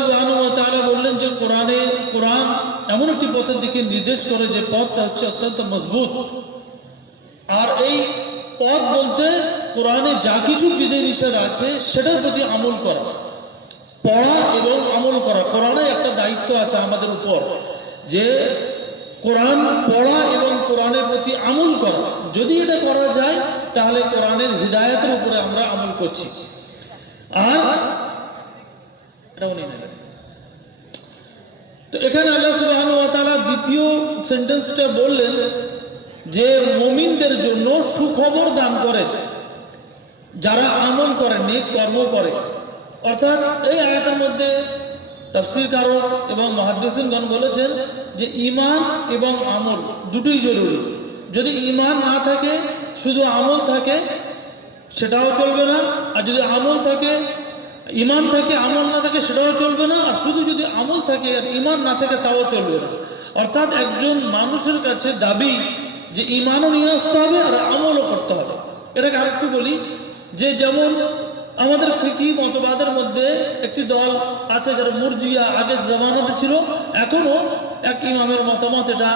সুবহানাহু ওয়া তাআলা বললেন যে কোরআন এমন একটি পথের দিকে নির্দেশ করে যে পথটা হচ্ছে অত্যন্ত মজবুত। আর এই পথ বলতে কোরআনে যা কিছু বিধিনিষেধ আছে সেটার প্রতি আমল করা, পড়া এবং আমল করা। কোরআনে একটা দায়িত্ব আছে আমাদের উপর যে কোরআন পড়া এবং কোরআনের প্রতি আমল করা। যদি এটা করা যায় তাহলে কোরআনের হিদায়াতের উপরে আমরা আমল করছি। আর তো এখানে আল্লাহ সুবহানাহু ওয়া তাআলা দ্বিতীয় সেন্টেন্সটা বললেন যে মুমিনদের জন্য সুখবর দান করেন যারা আমল করে, নেক কর্ম করে। অর্থাৎ এই আয়াতের মধ্যে তাফসীরকারক এবং মুহাদ্দিসিনগণ বলেছেন যে ঈমান এবং আমল দুটোই জরুরি। যদি ঈমান না থাকে, শুধু আমল থাকে, সেটাও চলবে না। আর যদি আমল থাকে, ঈমান থাকে, আমল না থাকে, সেটাও চলবে না। আর শুধু যদি আমল থাকে আর ঈমান না থাকে, তাও চলবে না। অর্থাৎ একজন মানুষের কাছে দাবি যে ঈমানও নিয়ে আসতে হবে আর আমলও করতে হবে। এটাকে আরেকটু বলি যে যেমন আমাদের ফিকহি মতবাদের মধ্যে একটি দল আছে যারা মুরজিয়া, আগের জামানাতে ছিল, এখনও এক ইমামের মতামত এটা,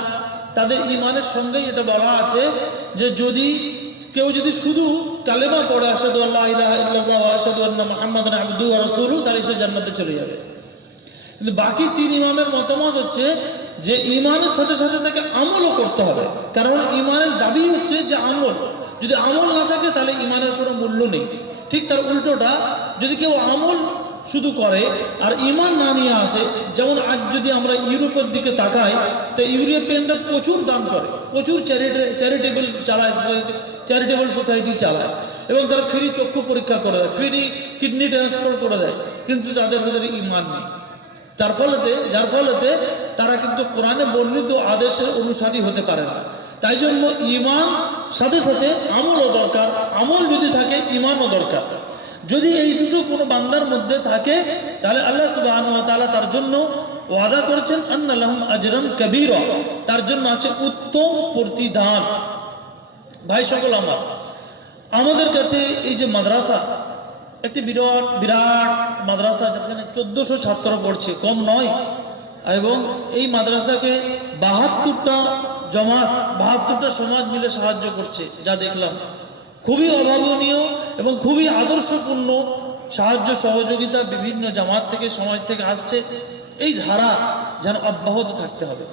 তাদের ঈমানের সঙ্গেই এটা বলা আছে যে কেউ যদি শুধু কালেমা পড়ে আশহাদু আল্লা ইলাহা ইল্লাল্লাহ ওয়া আশহাদু আন্না মুহাম্মাদান আবদুহু ওয়া রাসূলুহু, তাহলে সে জান্নাতে চলে যাবে। কিন্তু বাকি তিন ইমামের মতামত হচ্ছে যে ঈমানের সাথে সাথে তাকে আমলও করতে হবে। কারণ ঈমানের দাবি হচ্ছে যে আমল, যদি আমল না থাকে তাহলে ঈমানের কোনো মূল্য নেই। ঠিক তার উল্টোটা, যদি কেউ আমল শুধু করে আর ঈমান না নিয়ে আসে, যেমন আজ যদি আমরা ইউরোপের দিকে তাকাই, তো ইউরোপিয়ানরা প্রচুর দান করে, প্রচুর চ্যারিটেবল সোসাইটি চালায় এবং তারা ফ্রি চক্ষু পরীক্ষা করে দেয়, ফ্রি কিডনি ট্রান্সফার করে দেয়, কিন্তু তাদের ভিতরে ঈমান নেই। যার ফলেতে তারা কিন্তু কোরআনে বর্ণিত আদেশের অনুসারী হতে পারে না। তাই জন্য ঈমান সাথে সাথে আমলও দরকার, আমল যদি থাকে ঈমানও দরকার। যদি এই দুটো কোনো বান্দার মধ্যে থাকে তাহলে আল্লাহ সুবহানাহু ওয়া তাআলা তার জন্য ওয়াদা করেছেন আন্না লাহুম আজরান কাবীরা, তার জন্য আছে উত্তম প্রতিদান। ভাই সকল আমার, আমাদের কাছে এই যে মাদ্রাসা, একটি বিরাট মাদ্রাসা যেখানে 1400 ছাত্র পড়ছে, কম নয়। এবং এই মাদ্রাসাকে 72টা সমাজ মিলে সাহায্য করছে, যা দেখলাম খুবই অভাবনীয় এবং খুবই আদর্শপূর্ণ সাহায্য সহযোগিতা বিভিন্ন জামাত থেকে, সমাজ থেকে আসছে। এই ধারা যেন অব্যাহত থাকতে হবে।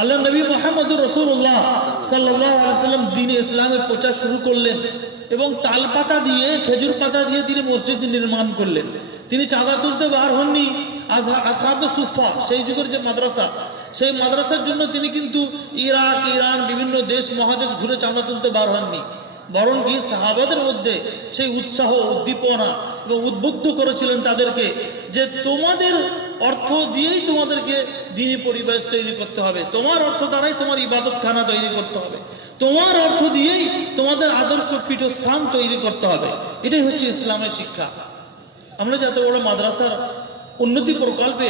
আল্লাহ নবী মুহাম্মদুর রাসূলুল্লাহ সাল্লাল্লাহু আলাইহি ওয়াসাল্লাম দ্বীন ইসলামের প্রচার শুরু করলেন এবং তালপাতা দিয়ে, খেজুর পাতা দিয়ে তিনি মসজিদ নির্মাণ করলেন। তিনি চাঁদা তুলতে বার হননি। আসহাবে সুফা, সেই যুগের যে মাদ্রাসা, সেই মাদ্রাসার জন্য তিনি কিন্তু ইরাক, ইরান, বিভিন্ন দেশ মহাদেশ ঘুরে চাঁদা তুলতে বার হননি। বরং কি সাহাবাদের মধ্যে সেই উৎসাহ, উদ্দীপনা এবং উদ্বুদ্ধ করেছিলেন তাদেরকে যে তোমাদের অর্থ দিয়েই তোমাদেরকে দ্বীনি পরিবেশ তৈরি করতে হবে, তোমার অর্থ দ্বারাই তোমার ইবাদতখানা তৈরি করতে হবে, তোমার অর্থ দিয়েই তোমাদের আদর্শ পীঠস্থান তৈরি করতে হবে। এটাই হচ্ছে ইসলামের শিক্ষা। আমরা যত বড় মাদ্রাসার উন্নতি প্রকল্পে,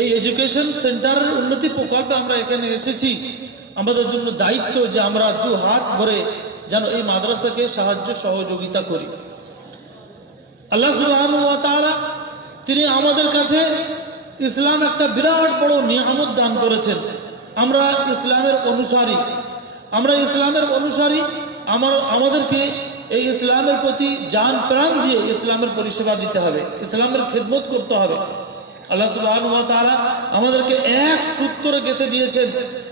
এই এডুকেশন সেন্টারের উন্নতি প্রকল্পে আমরা এখানে এসেছি, আমাদের জন্য দায়িত্ব যে আমরা দু হাত ভরে যেন এই মাদ্রাসাকে সাহায্য সহযোগিতা করি। আল্লাহ সুবহানাহু ওয়া তাআলা তিনি আমাদের কাছে ইসলাম একটা বিরাট বড় নিয়ামত দান করেছেন। আমরা ইসলামের অনুসারী, আমাদেরকে এই ইসলামের প্রতি জান প্রাণ দিয়ে ইসলামের পরিষেবা দিতে হবে, ইসলামের খেদমত করতে হবে। আল্লাহ সুবহানাহু ওয়া তাআলা আমাদেরকে এক সূত্রে গেঁথে দিয়েছেন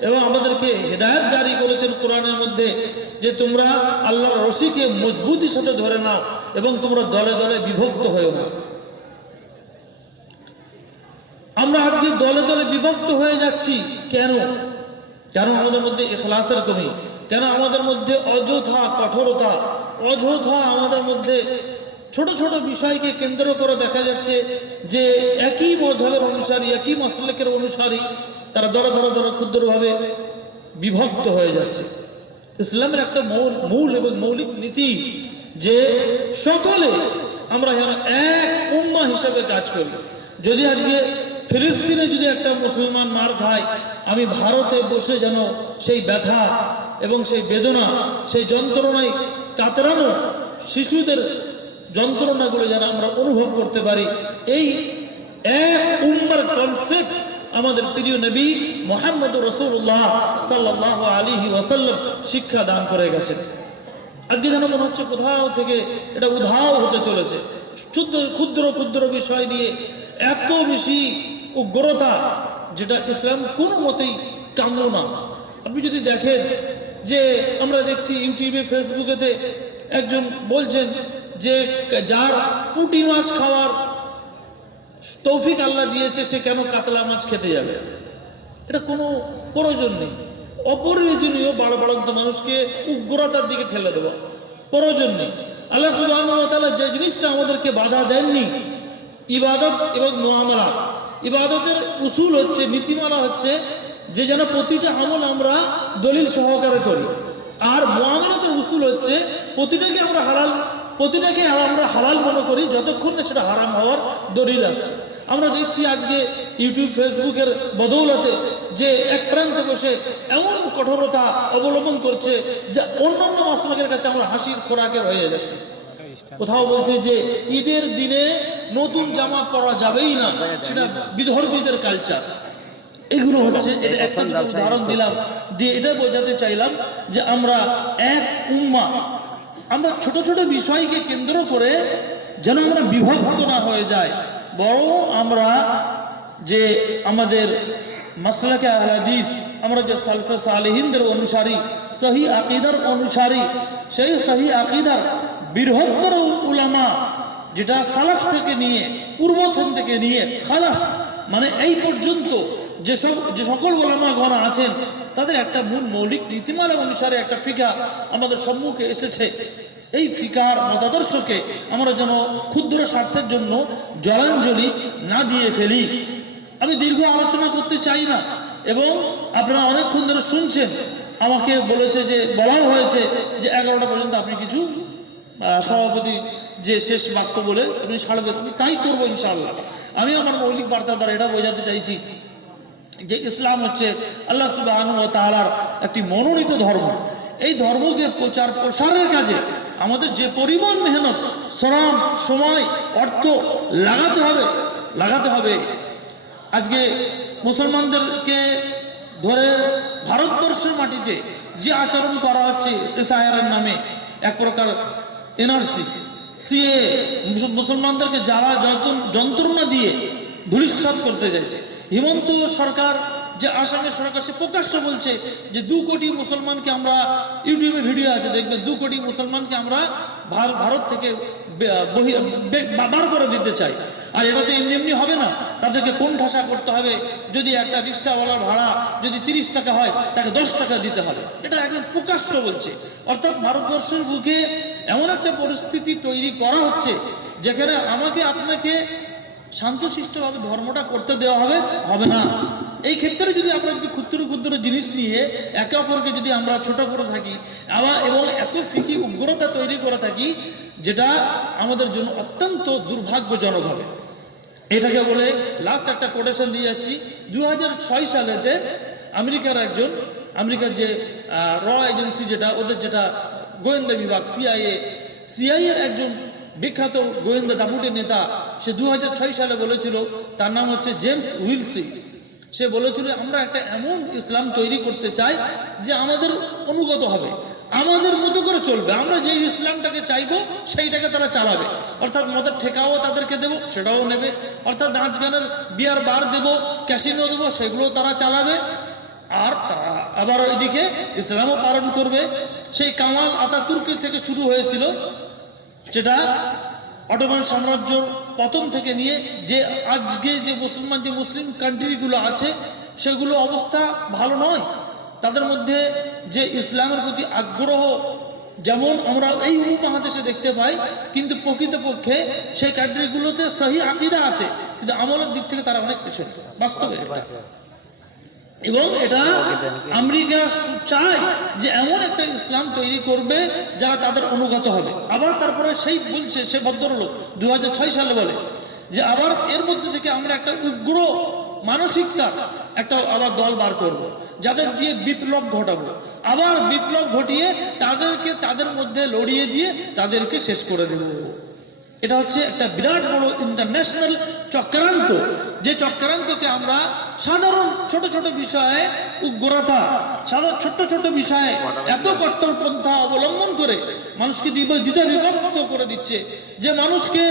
এবং আমাদেরকে হেদায়েত জারি করেছেন কোরআনের মধ্যে যে তোমরা আল্লাহর রশিকে মজবুতির সাথে ধরে নাও এবং তোমরা দলে দলে বিভক্ত হয়েও না। আমরা আজকে দলে দলে বিভক্ত হয়ে যাচ্ছি কেন? আমাদের মধ্যে ইখলাসের কমি, কেন আমাদের মধ্যে অযথা কঠোরতা, আমাদের মধ্যে ছোট ছোট বিষয়কে কেন্দ্র করে দেখা যাচ্ছে যে একই মযহাবের অনুসারী, একই মাসলাকের অনুসারী তারা দলে ক্ষুদ্রভাবে বিভক্ত হয়ে যাচ্ছে। ইসলামের একটা মূল এবং মৌলিক নীতি যে সকলে আমরা যেন এক উম্মাহ হিসেবে কাজ করি। যদি আজকে ফিলিস্তিনে যদি একটা মুসলমান মার খায়, আমি ভারতে বসে যেন সেই ব্যথা এবং সেই বেদনা, সেই যন্ত্রণায় কাতরানো শিশুদের যন্ত্রণাগুলো যেন আমরা অনুভব করতে পারি। এই এক উম্মার কনসেপ্ট আমাদের প্রিয় নবী মুহাম্মদ রাসূলুল্লাহ সাল্লাল্লাহু আলাইহি ওয়াসাল্লাম শিক্ষা দান করে গেছেন। আজকে যেন মনে হচ্ছে কোথাও থেকে এটা উধাও হতে চলেছে। ক্ষুদ্র ক্ষুদ্র বিষয় নিয়ে এত বেশি উগ্রতা, যেটা ইসলাম কোনো মতেই কাম্য না। আপনি যদি দেখেন যে আমরা দেখছি ইউটিউবে ফেসবুকেতে একজন বলছেন যে যার পুঁটি মাছ খাওয়ার তৌফিক আল্লাহ দিয়েছে সে কেন কাতলা মাছ খেতে যাবে? এটা কোনো প্রয়োজন নেই। অপ্রয়োজনীয় বাড়াবাড়ন্ত মানুষকে উগ্রতার দিকে ঠেলে দেওয়া প্রয়োজন নেই। আল্লাহ সুবহানাহু ওয়া তাআলা যে জিনিসটা আমাদেরকে বাধা দেননি, ইবাদত এবং মুআমালাত। ইবাদতের উসুল হচ্ছে, নীতিমালা হচ্ছে যে যেন প্রতিটা আমল আমরা দলিল সহকারে করি। আর মুআমালাতের উসুল হচ্ছে প্রতিটাকে আমরা হালাল মনে করি যতক্ষণ না সেটা হারাম হওয়ার দলিল আসছে। আমরা দেখছি আজকে ইউটিউব ফেসবুকের বদৌলতে যে এক প্রান্তে বসে এমন কঠোরতা অবলম্বন করছে যা অন্যান্য মাসলাকের কাছে আমরা হাসির খোরাকের হয়ে যাচ্ছে। কোথাও বলছে যে ঈদের দিনে নতুন জামা পরা যাবেই না, সেটা বিধর্মীদের কালচার। এগুলো হচ্ছে, এটা একটা দুটো উদাহরণ দিলাম, দিয়ে এটা বোঝাতে চাইলাম যে আমরা এক উম্মাহ, আমরা ছোট ছোট বিষয়কে কেন্দ্র করে যেন আমরা বিভক্ত না হয়ে যায়, বরং আমরা যে আমাদের মাসলাকে আহলে হাদিস, আমরা যে সালফে সালেহিনদের অনুসারী, সহি আকীদার অনুসারী, সেই সহি আকীদার বৃহত্তর উলামা, যেটা সালাফ থেকে নিয়ে, পূর্বথন থেকে নিয়ে খালাফ, মানে এই পর্যন্ত যে সকল উলামাগণ আছেন তাদের একটা মূল মৌলিক নীতিমালা অনুসারে একটা ফিকা আমাদের সম্মুখে এসেছে। এই ফিকার মতাদর্শকে আমরা যেন ক্ষুদ্র স্বার্থের জন্য জলাঞ্জলি না দিয়ে ফেলি। আমি দীর্ঘ আলোচনা করতে চাই না, এবং আপনারা অনেকক্ষণ ধরে শুনছেন। আমাকে বলাও হয়েছে যে 11টা পর্যন্ত আপনি কিছু সভাপতি যে শেষ বাক্য বলে আপনি ছাড়বেন, তাই করবো ইনশাআল্লাহ। আমি আমার মৌলিক বার্তা দ্বারা এটা বোঝাতে চাইছি যে ইসলাম হচ্ছে আল্লাহ সুবহানাহু ওয়া তাআলার একটি মনোনীত ধর্ম। এই ধর্মকে প্রচার প্রসারের কাজে আমাদের যে পরিমাণ মেহনত, শ্রম, সময়, অর্থ লাগাতে হবে। আজকে মুসলমানদেরকে ধরে ভারতবর্ষের মাটিতে যে আচরণ করা হচ্ছে এসআইআর নামে, এক প্রকার এনআরসি, সিএ, মুসলমানদেরকে যারা যন্ত্রণা দিয়ে ধূলিসাৎ করতে যাচ্ছে। হিমন্ত সরকার, যে আসামের সরকার, সে প্রকাশ্য বলছে যে 2 কোটি মুসলমানকে আমরা, ইউটিউবে ভিডিও আছে দেখবেন, 2 কোটি মুসলমানকে আমরা ভারত থেকে বার করে দিতে চাই। আর এটা তো এমনি হবে না, তাদেরকে কোণঠাসা করতে হবে। যদি একটা রিক্সাওয়ালার ভাড়া যদি 30 টাকা হয়, তাকে 10 টাকা দিতে হবে। এটা একদম প্রকাশ্য বলছে। অর্থাৎ ভারতবর্ষের বুকে এমন একটা পরিস্থিতি তৈরি করা হচ্ছে যেখানে আমাকে আপনাকে শান্তশিষ্টভাবে ধর্মটা করতে দেওয়া হবে না। এই ক্ষেত্রে যদি আমরা ক্ষুদ্র ক্ষুদ্র জিনিস নিয়ে একে অপরকে যদি আমরা ছোট করে থাকি এবং এত ফিকি উগ্রতা তৈরি করে থাকি, যেটা আমাদের জন্য অত্যন্ত দুর্ভাগ্যজনক হবে। এটাকে বলে লাস্ট একটা কোটেশন দিয়ে যাচ্ছি। 2006 সালেতে আমেরিকার যে র এজেন্সি, যেটা ওদের যেটা গোয়েন্দা বিভাগ, সিআইএ এর একজন বিখ্যাত গোয়েন্দা দাপুটে নেতা, সে 2006 সালে বলেছিল, তার নাম হচ্ছে জেমস উইলসি। সে বলেছিল আমরা একটা এমন ইসলাম তৈরি করতে চাই যে আমাদের অনুগত হবে, আমাদের মতো করে চলবে। আমরা যে ইসলামটাকে চাইবো সেইটাকে তারা চালাবে। অর্থাৎ মদের ঠেকাও তাদেরকে দেবো, সেটাও নেবে। অর্থাৎ নাচ গানের বিয়ার বার দেবো, ক্যাসিনো দেবো, সেগুলো তারা চালাবে। আর তারা আবার ওইদিকে ইসলামও পালন করবে। সেই কামাল আতাতুর্ক থেকে শুরু হয়েছিল, যেটা অটোমান সাম্রাজ্যর পতন থেকে নিয়ে যে আজকে যে মুসলিম কান্ট্রিগুলো আছে, সেগুলো অবস্থা ভালো নয়। তাদের মধ্যে যে ইসলামের প্রতি আগ্রহ যেমন আমরা এই উপমহাদেশে দেখতে পাই, কিন্তু প্রকৃতপক্ষে সেই কান্ট্রিগুলোতে সহি আকীদা আছে, কিন্তু আমলের দিক থেকে তারা অনেক পেছনে বাস্তবে। এবং এটা আমেরিকা চায় যে এমন একটা ইসলাম তৈরি করবে যারা তাদের অনুগত হবে। আবার তারপরে সেই বলছে, সে ভদ্রলোক 2006 সালে বলে যে আবার এর মধ্যে থেকে আমরা একটা উগ্র মানসিকতা একটা আবার দল বার করব, যাদের দিয়ে বিপ্লব ঘটাবো। আবার বিপ্লব ঘটিয়ে তাদেরকে তাদের মধ্যে লড়িয়ে দিয়ে তাদেরকে শেষ করে দেব। এটা হচ্ছে একটা বিরাট বড় ইন্টারন্যাশনাল চক্রান্ত, যে চক্রান্তকে আমরা সাধারণ ছোট ছোট বিষয়ে উগ্রতা, সাধারণ ছোট ছোট বিষয়ে এত কট্টরপন্থা অবলম্বন করে মানুষকে দ্বিধা বিভক্ত করে দিচ্ছে, যে মানুষকে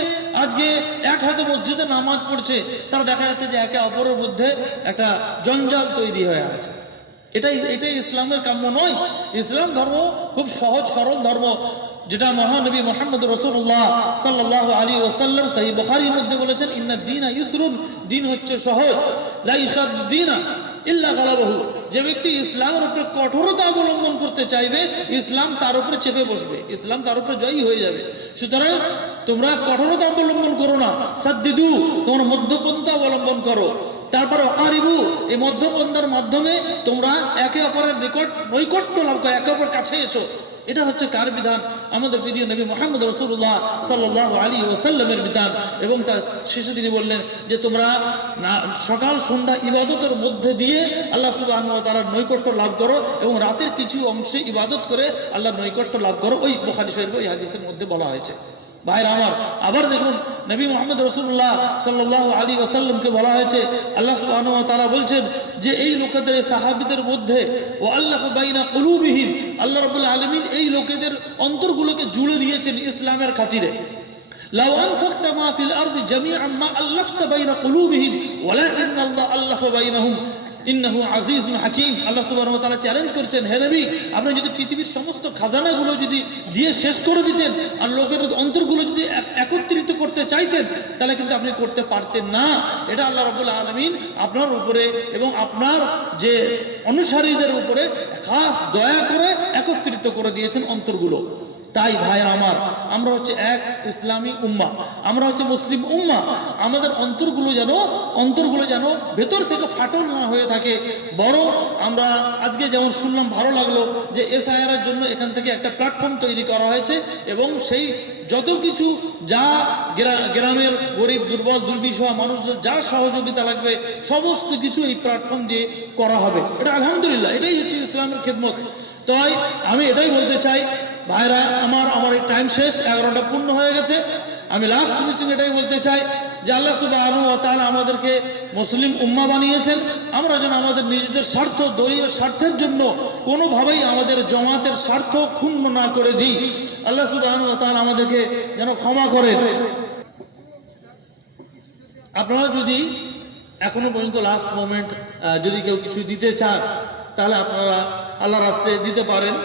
আজকে এক হাতে মসজিদে নামাজ পড়ছে, তারা দেখা যাচ্ছে যে একে অপরের মধ্যে একটা জঞ্জাল তৈরি হয়ে আছে। এটাই ইসলামের কাম্য নয়। ইসলাম ধর্ম খুব সহজ সরল ধর্ম, যেটা মহানবী মুহাম্মদ রাসূলুল্লাহ সাল্লাল্লাহু আলাইহি ওয়াসাল্লাম সহিহ বুখারীর মধ্যে বলেছেন, ইন্নাদ দীনা ইসরুন, দিন হচ্ছে সহজ, লা ইউসাদ্দীনা ইল্লা গালাবাহু। যে ব্যক্তি ইসলামের উপরে কঠোরতা অবলম্বন করতে চাইবে, ইসলাম তার উপরে চেপে বসবে, ইসলাম তার উপরে জয়ী হয়ে যাবে। সুতরাং তোমরা কঠোরতা অবলম্বন করো না, সাদ্দিদু, তোমরা মধ্যপন্থা অবলম্বন করো। তারপরে অকারিবু, এই মধ্যপন্থার মাধ্যমে তোমরা একে অপরের নৈকট্য লাভ করো, একে অপরের কাছে এসো। এটা হচ্ছে কার বিধান? আমাদের প্রিয় নবী মুহাম্মদ রাসূলুল্লাহ সাল্লাল্লাহু আলাইহি ওয়াসাল্লামের বিধান। এবং তার শেষে তিনি বললেন যে তোমরা সকাল সন্ধ্যা ইবাদতের মধ্যে দিয়ে আল্লাহ সুবহানাহু ওয়া তাআলার নৈকট্য লাভ করো, এবং রাতের কিছু অংশে ইবাদত করে আল্লাহর নৈকট্য লাভ করো। ওই বুখারী শরীফে এই হাদিসের মধ্যে বলা হয়েছে। ভাইরা আমার, আবার দেখুন নবী মুহাম্মদ রাসূলুল্লাহ সাল্লাল্লাহু আলাইহি ওয়াসাল্লামকে বলা হয়েছে, আল্লাহ সুবহানাহু ওয়া তাআলা বলছেন যে এই লোকেদের, এই সাহাবীদের মধ্যে ও আল্লাফা বাইনা কুলুবিহিম, আল্লাহ রাব্বুল আলামিন এই লোকেদের অন্তরগুলোকে জুড়ে দিয়েছেন ইসলামের খাতিরে। লাউ আনফাকতা মা ফিল আরদি জামিআন মা আল্লাফতা বাইনা কুলুবিহিম ওয়ালাকিন্নাল্লাহ আল্লাফা বাইনাহুম ইন্নাহু আজিজুন হাকিম। আল্লাহ সুবহানাহু ওয়া তাআলা চ্যালেঞ্জ করছেন, হে নবী, আপনি যদি পৃথিবীর সমস্ত খাজানাগুলো যদি দিয়ে শেষ করে দিতেন আর লোকের অন্তরগুলো যদি একত্রিত করতে চাইতেন, তাহলে কিন্তু আপনি করতে পারতেন না। এটা আল্লাহ রাব্বুল আলামিন আপনার উপরে এবং আপনার যে অনুসারীদের উপরে খাস দয়া করে একত্রিত করে দিয়েছেন অন্তরগুলো। তাই ভাইয়ের আমার, আমরা হচ্ছে এক ইসলামী উম্মাহ, আমরা হচ্ছে মুসলিম উম্মাহ। আমাদের অন্তরগুলো যেন ভেতর থেকে ফাটল না হয়ে থাকে, বরং আমরা আজকে যেমন শুনলাম, ভালো লাগলো যে এসআইআর জন্য এখান থেকে একটা প্ল্যাটফর্ম তৈরি করা হয়েছে, এবং সেই যত কিছু যা গ্রামের গরিব দুর্বল দুর্বিষহ মানুষদের যা সহযোগিতা লাগবে সমস্ত কিছু এই প্ল্যাটফর্ম দিয়ে করা হবে। এটা আলহামদুলিল্লাহ, এটাই হচ্ছে ইসলামের খেদমত। তাই আমি এটাই বলতে চাই ভাইরা আমার এই টাইম শেষ, 11টা পূর্ণ হয়ে গেছে। আমি লাস্ট ফিনিশিং এটাই বলতে চাই যে আল্লাহ সুবহানাহু ওয়া তাআলা আমাদেরকে মুসলিম উম্মাহ বানিয়েছেন, আমরা যেন আমাদের নিজেদের স্বার্থ, দলীয় স্বার্থের জন্য কোনোভাবেই আমাদের জমাতের স্বার্থ ক্ষুণ্ণ না করে দিই। আল্লাহ সুবহানাহু ওয়া তাআলা আমাদেরকে যেন ক্ষমা করেন। আপনারা যদি এখনো পর্যন্ত লাস্ট মোমেন্ট যদি কেউ কিছু দিতে চান, তাহলে আপনারা আল্লাহর রাস্তায় দিতে পারেন।